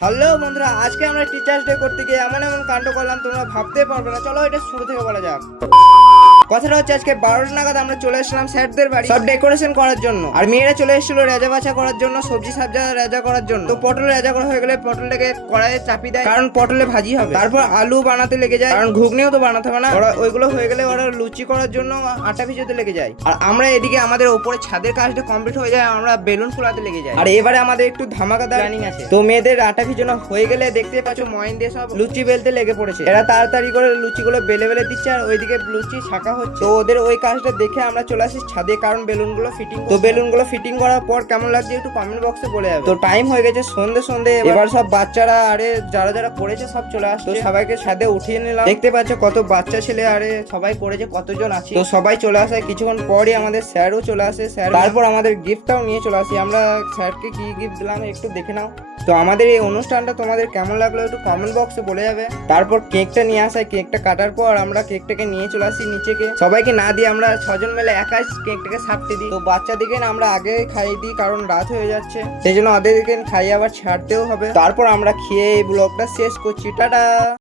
Hello বন্ধুরা, আজকে আমরা টিচার্স ডে করতে গিয়ে এমন এমন কাণ্ড করলাম তোমরা ভাবতে পারবে না। চলো এটা শুরু থেকে বলা যাক। কথাটা হচ্ছে আজকে 12টা নাগাদ আমরা চলে এসেছিলাম স্যারদের বাড়ি সব ডেকোরেশন করার জন্য। আর মেয়েরা চলে এসেছিল রেজা বাছা করার জন্য, সবজি সাবজা রেজা করার জন্য। তো পটল রেজা করা হয়ে গেলে পটলটাকে কড়াইয়ে চাপি দেয়, কারণ পটলে ভাজি হবে। তারপর আলু বানাতে লেগে যায়, কারণ ঘুগনিও তো বানাতে হবে না। ওরা ওইগুলো হয়ে গেলে ওরা লুচি করার জন্য আটা ভিজাতে লেগে যায়। আর আমরা এদিকে আমাদের ওপরে ছাদের কাজটা কমপ্লিট হয়ে যায়, আমরা বেলুন ফুলাতে লেগে যাই। আর এবারে আমাদের একটু ধামাকাদার প্ল্যানিং আছে। তো মেয়েদের আটা ভিজানো হয়ে গেলে দেখতে পাচ্ছ ময়ন দিয়ে সব লুচি বেলতে লেগে পড়েছে। এরা তাড়াতাড়ি করে লুচিগুলো বেলে বেলে দিচ্ছে, আর ওইদিকে লুচি ছাকা হচ্ছে। তো ওদের ওই কাজটা দেখে আমরা চলে আসি ছাদে, কারণ বেলুনগুলো ফিটিং। তো বেলুনগুলো ফিটিং করার পর কেমন লাগছে একটু কমেন্ট বক্সে বলে যাবে। তো টাইম হয়ে গেছে সন্ধে। এবার সব বাচ্চারা আরে যারা যারা করেছে সব চলে আসছে। তো সবাইকে ছাদে উঠিয়ে নিলাম। দেখতে পাচ্ছ কত বাচ্চা ছেলে আরে সবাই করেছে, কতজন আছে। তো সবাই চলে আসে, কিছুক্ষণ পরই আমাদের স্যারও চলে আসে। স্যার তারপর আমাদের গিফটটাও নিয়ে চলে আসি। আমরা স্যারকে কি গিফট দিলাম একটু দেখে নাও। তো আমাদের এই অনুষ্ঠানটা তোমাদের কেমন লাগলো একটু কমেন্ট বক্সে বলে যাবে। তারপর কেকটা নিয়ে আসায়, কেকটা কাটার পর আমরা কেকটাকে নিয়ে চলে আসি নিচেকে। সবাইকে না দিয়ে আমরা 6 জন মিলে একাই কেকটাকে সাপতে দিই। তো বাচ্চাদিকে না আমরা আগে খাইয়ে দিই, কারণ রাত হয়ে যাচ্ছে, সেই জন্য ওদেরকে খাইয়ে আবার ছাড়তেও হবে। তারপর আমরা খেয়ে এই ব্লগটা শেষ করছি। টাটা।